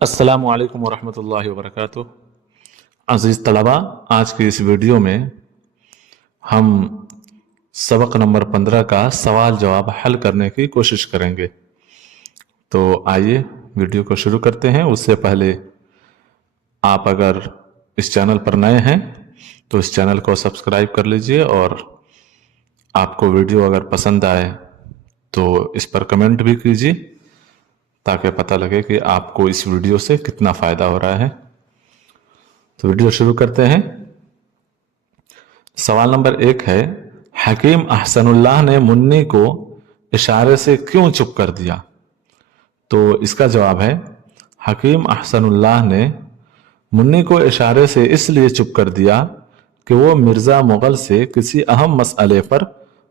अस्सलामु अलैकुम वरहमतुल्लाहि वबरकातुह। अज़ीज़ तलबा, आज की इस वीडियो में हम सबक नंबर 15 का सवाल जवाब हल करने की कोशिश करेंगे। तो आइए वीडियो को शुरू करते हैं। उससे पहले आप अगर इस चैनल पर नए हैं तो इस चैनल को सब्सक्राइब कर लीजिए, और आपको वीडियो अगर पसंद आए तो इस पर कमेंट भी कीजिए ताकि पता लगे कि आपको इस वीडियो से कितना फ़ायदा हो रहा है। तो वीडियो शुरू करते हैं। सवाल नंबर 1 है, हकीम अहसनुल्लाह ने मुन्नी को इशारे से क्यों चुप कर दिया? तो इसका जवाब है, हकीम अहसनुल्लाह ने मुन्नी को इशारे से इसलिए चुप कर दिया कि वो मिर्ज़ा मुगल से किसी अहम मसले पर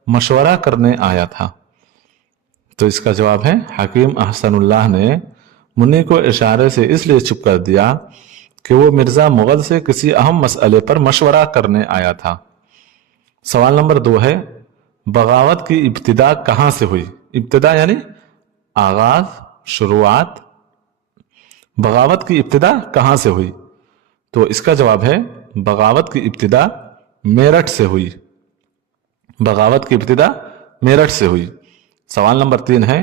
मशवरा करने आया था। तो इसका जवाब है, हकीम अहसनुल्लाह ने मुन्नी को इशारे से इसलिए चुप कर दिया कि वो मिर्ज़ा मुगल से किसी अहम मसले पर मशवरा करने आया था। सवाल नंबर 2 है, बगावत की इब्तिदा कहाँ से हुई? इब्तिदा यानी आगाज, शुरुआत। बगावत की इब्तिदा कहाँ से हुई? तो इसका जवाब है, बगावत की इब्तिदा मेरठ से हुई। बगावत की इब्तिदा मेरठ से हुई। सवाल नंबर 3 है,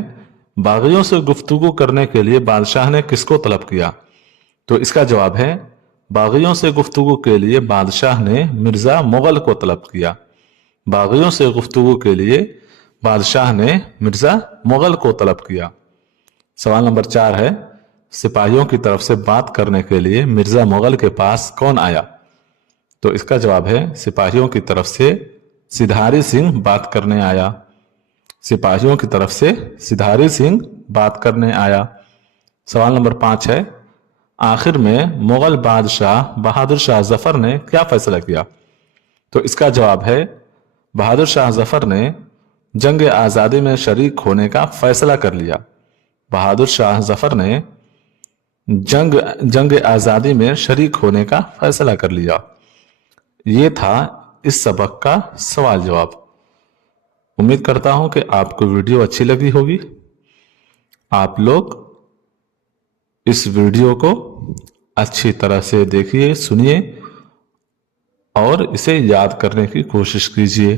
बागियों से गुफ्तगू करने के लिए बादशाह ने किसको तलब किया? तो इसका जवाब है, बागियों से गुफ्तगू के लिए बादशाह ने मिर्ज़ा मुगल को तलब किया। बागियों से गुफ्तगू के लिए बादशाह ने मिर्ज़ा मुगल को तलब किया। सवाल नंबर 4 है, सिपाहियों की तरफ से बात करने के लिए मिर्ज़ा मुगल के पास कौन आया? तो इसका जवाब है, सिपाहियों की तरफ से सिधारी सिंह बात करने आया। सिपाहियों की तरफ से सिधारी सिंह बात करने आया। सवाल नंबर 5 है, आखिर में मुगल बादशाह बहादुर शाह जफर ने क्या फैसला किया? तो इसका जवाब है, बहादुर शाह जफर ने जंग आज़ादी में शरीक होने का फैसला कर लिया। बहादुर शाह जफर ने जंग आज़ादी में शरीक होने का फैसला कर लिया। ये था इस सबक का सवाल जवाब। उम्मीद करता हूं कि आपको वीडियो अच्छी लगी होगी। आप लोग इस वीडियो को अच्छी तरह से देखिए, सुनिए और इसे याद करने की कोशिश कीजिए।